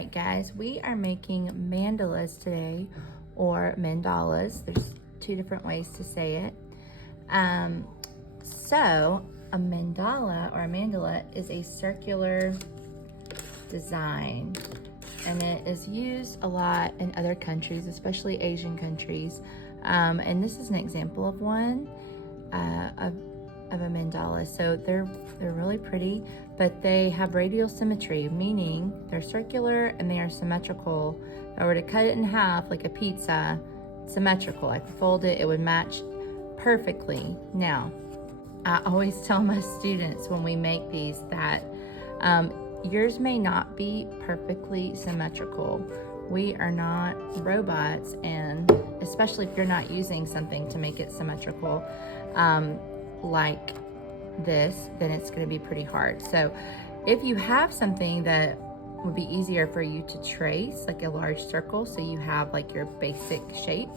right, guys, we are making mandalas today, or mandalas. There's two different ways to say it. So a mandala or a mandala is a circular design, and it is used a lot in other countries, especially Asian countries. And this is an example of one of a mandala. So they're really pretty, but they have radial symmetry, meaning they're circular and they are symmetrical. If I were to cut it in half like a pizza, symmetrical, I could fold it, it would match perfectly. Now, I always tell my students when we make these that yours may not be perfectly symmetrical. We are not robots, and especially if you're not using something to make it symmetrical, like this, then it's going to be pretty hard. So if you have something that would be easier for you to trace, like a large circle, so you have like your basic shape,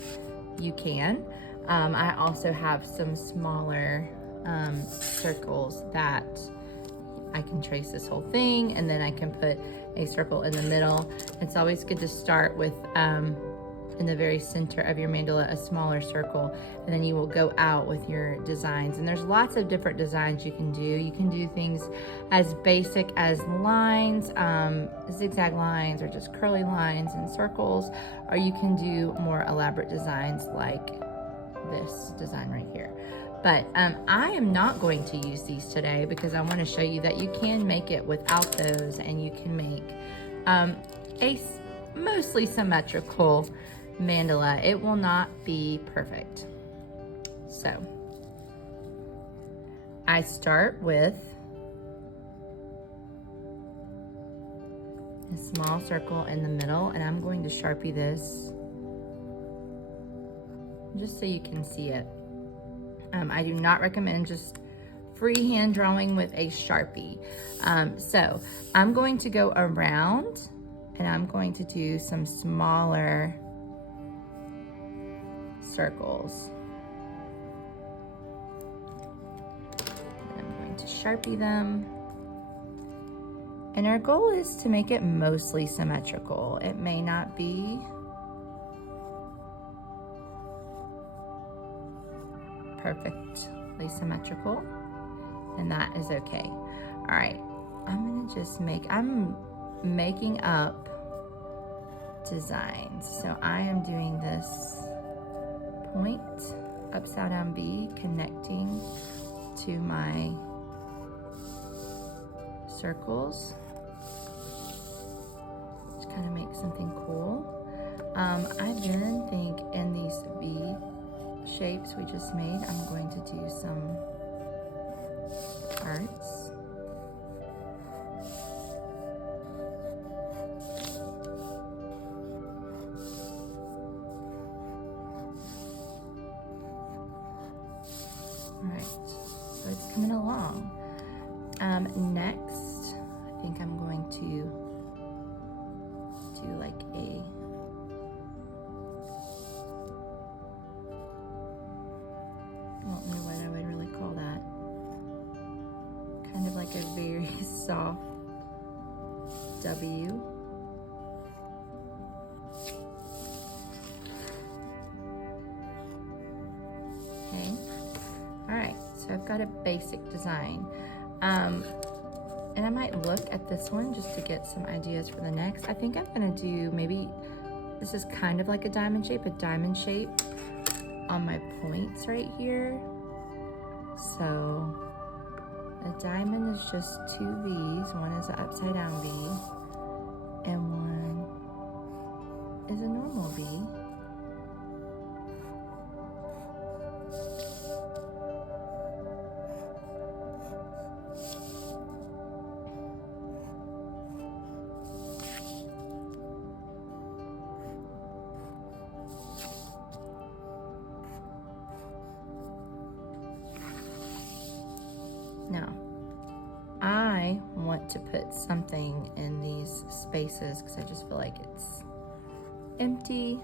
you can. I also have some smaller circles that I can trace this whole thing, and then I can put a circle in the middle. It's always good to start with in the very center of your mandala a smaller circle, and then you will go out with your designs. And there's lots of different designs you can do. You can do things as basic as lines, zigzag lines, or just curly lines and circles, or you can do more elaborate designs like this design right here. But I am not going to use these today because I want to show you that you can make it without those, and you can make a mostly symmetrical mandala. It will not be perfect. So I start with a small circle in the middle, and I'm going to Sharpie this just so you can see it. I do not recommend just freehand drawing with a Sharpie. So I'm going to go around, and I'm going to do some smaller circles. And I'm going to Sharpie them. And our goal is to make it mostly symmetrical. It may not be perfectly symmetrical, and that is okay. All right, I'm making up designs. So I am doing this point, upside down V, connecting to my circles, which kind of makes something cool. I then think in these V shapes we just made, I'm going to do some hearts. All right, so it's coming along. Next, I think I'm going to do like a I don't know what I would really call that. Kind of like a very soft W. Okay. All right, so I've got a basic design. And I might look at this one just to get some ideas for the next. I think I'm gonna do maybe, this is kind of like a diamond shape on my points right here. So a diamond is just two V's. One is an upside down V, and one is a normal V. Now, I want to put something in these spaces because I just feel like it's empty.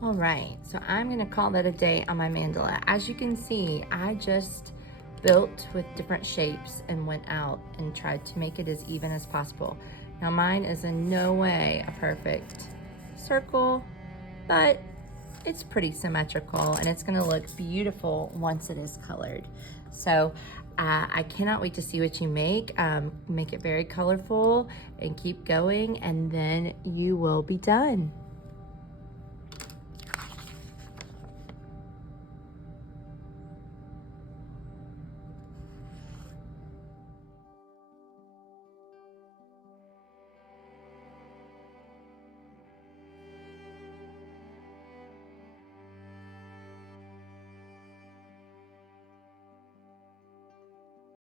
All right, so I'm gonna call that a day on my mandala. As you can see, I just built with different shapes and went out and tried to make it as even as possible. Now mine is in no way a perfect circle, but it's pretty symmetrical and it's gonna look beautiful once it is colored. So I cannot wait to see what you make. Make it very colorful and keep going, and then you will be done.